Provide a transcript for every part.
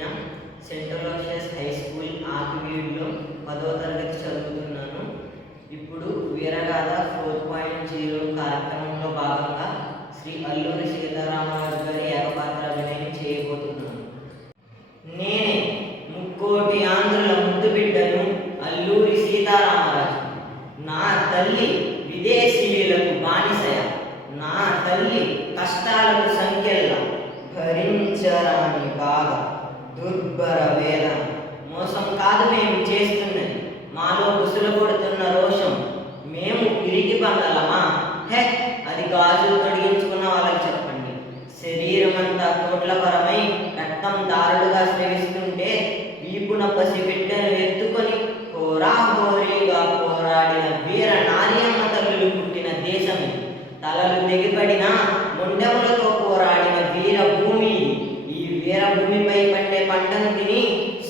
Subrahmanya, central ఓషియస్ high school ఆకివీడులో 10వ తరగతి చదువుతున్నాను. ఇప్పుడు వీరగాథ 4.0 కార్యక్రమంలో భాగంగా శ్రీ అల్లూరి సీతారామరాజు గారి ఏకపాత్రాభినయం చేయబోతున్నాను. నేనే ముక్కోటి ఆంధ్రుల ముద్దు బిడ్డను, అల్లూరి సీతారామరాజు. నా తల్లి విదేశీయులకు బానిసయ, నా తల్లి కష్టాలకు సంఖ్యల, భరించరాని బాధ, దుర్భర వేదన. మోసం కాదు మేము చేస్తున్నది, మాలో బుసుల కొడుతున్న రోషం. మేము పిరికి బందలమా? హే, అది గాజులు తొడిగించుకున్న వాళ్ళకి చెప్పండి. శరీరం అంతా కోట్లపరమై రక్తం దారులుగా స్రవిస్తుంటే వీపున పసిబిడ్డను ఎత్తుకొని హోరాహోరీగా పోరాడిన వీర నార్యమ్మ తల్లులు పుట్టిన దేశం. తలలు తెగిపడిన మొండెములతో పోరాడిన వీరభూమి. ఈ వీరభూమిపై పండే పంటను తిని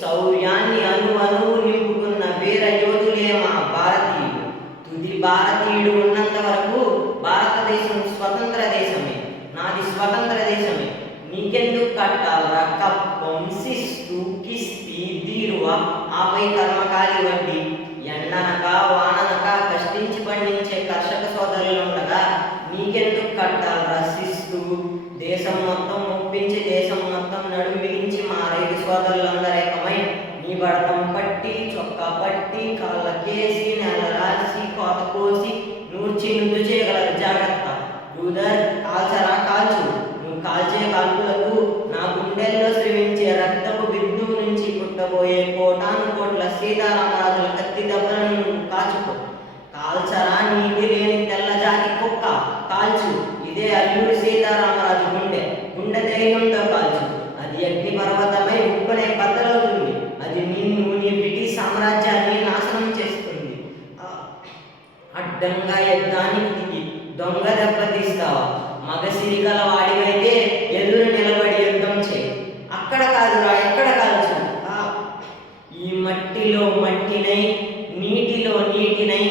శౌర్యాన్ని అణువు నింపుకున్న వీర యోధులే మా భారతీయులు. తుది భారతీయుడు ఉన్నంత వరకు భారతదేశం స్వతంత్ర దేశమే, నాది స్వతంత్ర దేశమే. నీకెందుకు కట్టాలరా కప్పం, శిస్తు, కిస్తీ, దీరువ, ఆపై కర్మకాలి వడ్డీ. ఎండనక వాననక కష్టించి పండించే కర్షక సోదరులుండగా నీకెందుకు కట్టాలరా శిస్తు? దేశం మొత్తం ఒప్పించి దేశం మొత్తం నడుం బిగించి మా రైతు సోదరులందరేకమై నీ బడతం పట్టి చొక్కా పట్టి కాళ్ళకేసి నెల రాసి కోత కోసి నూర్చి నుద్దు చేయగలరు. జాగ్రత్త బ్రూదర్, కాల్చరా కాల్చు. నువ్వు కాల్చే కాల్పులకు నా గుండెల్లో శ్రమించే రక్తపు బిందువు నుంచి పుట్టబోయే కోటాను కోట్ల సీతారామరాజుల కత్తి దెబ్బలను నువ్వు కాచుకో. కాల్చరా నీటి లేని తెల్లజాతి కుక్క, కాల్చు. ఇదే అల్లూరి సీతారామరాజు గుండె ధైర్యంతో కాల్చు. అది అగ్ని పర్వతమై ఉప్పునే బద్దలవుతుంది. అది నిన్ను, నీ బ్రిటిష్ సామ్రాజ్యాన్ని నాశనం చేస్తుంది. అడ్డంగా యుద్ధానికి దిగి దొంగ దెబ్బతీస్తావా? మగసిరికల వాడివైతే ఎదురు నిలబడి యుద్ధం చేయి. అక్కడ కాదురా, ఎక్కడ కాల్చు. ఈ మట్టిలో మట్టినై, నీటిలో నీటినై,